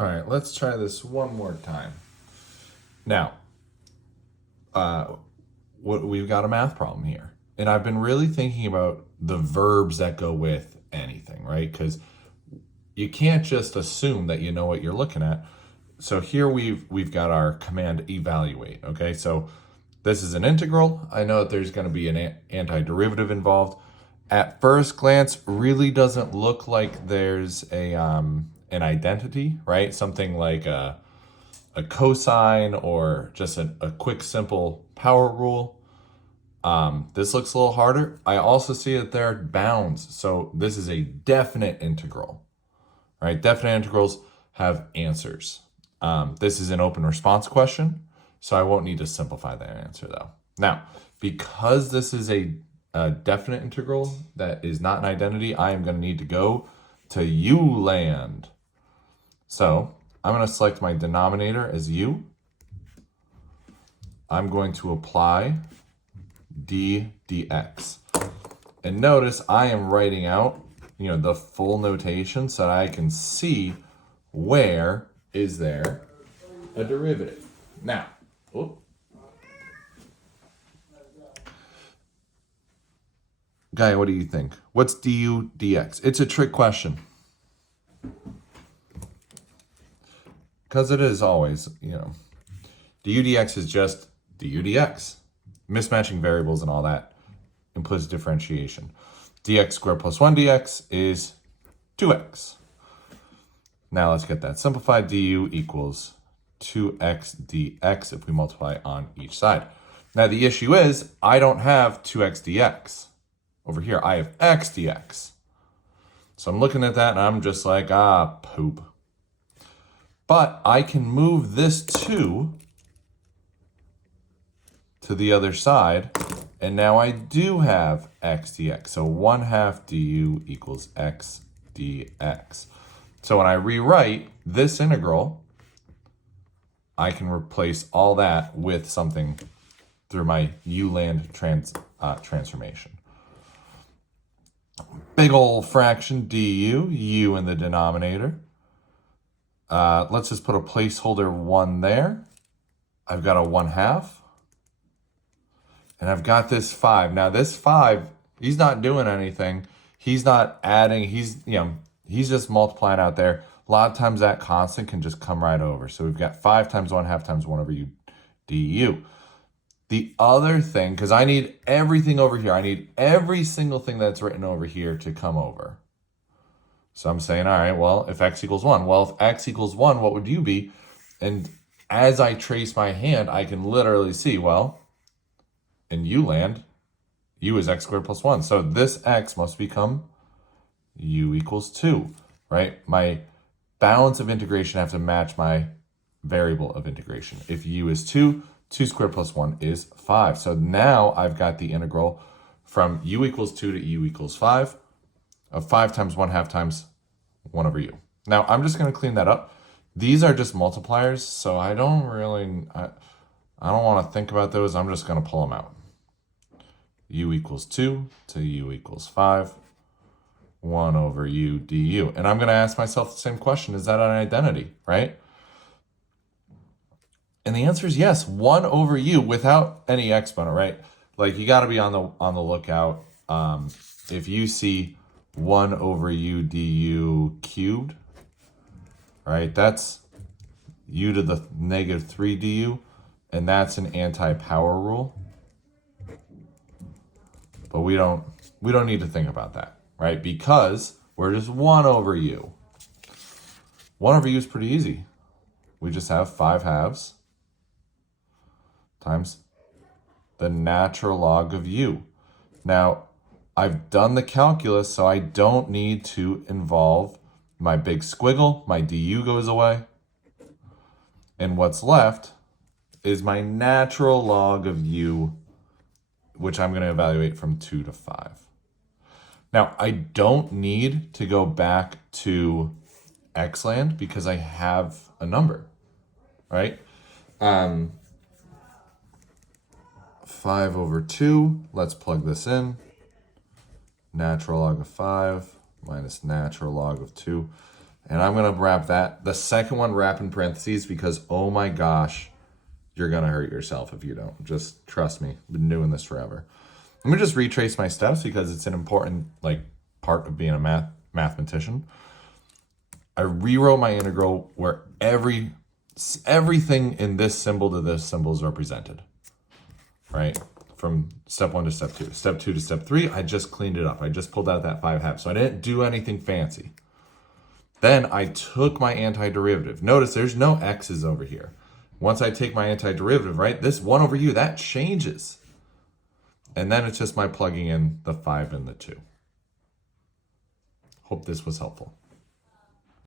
All right, let's try this one more time. Now, we've got a math problem here. And I've been really thinking about the verbs that go with anything, right? Because you can't just assume that you know what you're looking at. So here we've got our command evaluate, okay? So this is an integral. I know that there's going to be an antiderivative involved. At first glance, really doesn't look like there's an identity, right? Something like a cosine or just a quick simple power rule. This looks a little harder. I also see that there are bounds. So this is a definite integral, right? Definite integrals have answers. This is an open response question, so I won't need to simplify that answer though. Now, because this is a definite integral that is not an identity, I am going to need to go to u-land. So I'm going to select my denominator as u. I'm going to apply d dx. And notice I am writing out, the full notation so that I can see where is there a derivative. Now, Guy, what do you think? What's du dx? It's a trick question. Because it is always, du dx is just du dx. Mismatching variables and all that implicit differentiation. Dx squared plus 1 dx is 2x. Now let's get that simplified. Du equals 2x dx if we multiply on each side. Now the issue is I don't have 2x dx. Over here I have x dx. So I'm looking at that and I'm just like, poop. But I can move this 2 to the other side, and now I do have x dx. So 1/2 du equals x dx. So when I rewrite this integral, I can replace all that with something through my u-land transformation. Big ol' fraction du, u in the denominator. Let's just put a placeholder 1 there. I've got a 1/2. And I've got this 5. Now this 5, he's not doing anything. He's not adding. He's just multiplying out there. A lot of times that constant can just come right over. So we've got 5 times 1/2 times 1 over u du. The other thing, because I need everything over here. I need every single thing that's written over here to come over. So I'm saying, all right, well, if x equals 1. Well, if x equals 1, what would u be? And as I trace my hand, I can literally see, well, in u-land, u is x squared plus 1. So this x must become u equals 2, right? My bounds of integration have to match my variable of integration. If u is 2, 2 squared plus 1 is 5. So now I've got the integral from u equals 2 to u equals 5 of 5 times 1/2 times 1 over u. Now I'm just going to clean that up. These are just multipliers, so I don't want to think about those. I'm just going to pull them out. U equals 2 to u equals 5, 1 over u du. And I'm going to ask myself the same question. Is that an identity, right? And the answer is yes, 1 over u without any exponent, right? Like you got to be on the lookout. If you see 1 over u du cubed, right? That's u to the -3 du, and that's an anti-power rule. But we don't need to think about that, right? Because we're just 1 over u. 1 over u is pretty easy. We just have 5/2 times the natural log of u. Now, I've done the calculus, so I don't need to involve my big squiggle. My du goes away. And what's left is my natural log of u, which I'm going to evaluate from 2 to 5. Now, I don't need to go back to xland because I have a number, right? 5 over 2, let's plug this in. Natural log of 5 minus natural log of 2. And I'm going to wrap that. The second one, wrap in parentheses, because, oh my gosh, you're going to hurt yourself if you don't. Just trust me. I've been doing this forever. Let me just retrace my steps because it's an important part of being a mathematician. I rewrote my integral where everything in this symbol to this symbol is represented, right? From step 1 to step 2. Step 2 to step 3, I just cleaned it up. I just pulled out that 5/2. So I didn't do anything fancy. Then I took my antiderivative. Notice there's no x's over here. Once I take my antiderivative, right, this 1 over u, that changes. And then it's just my plugging in the 5 and the 2. Hope this was helpful.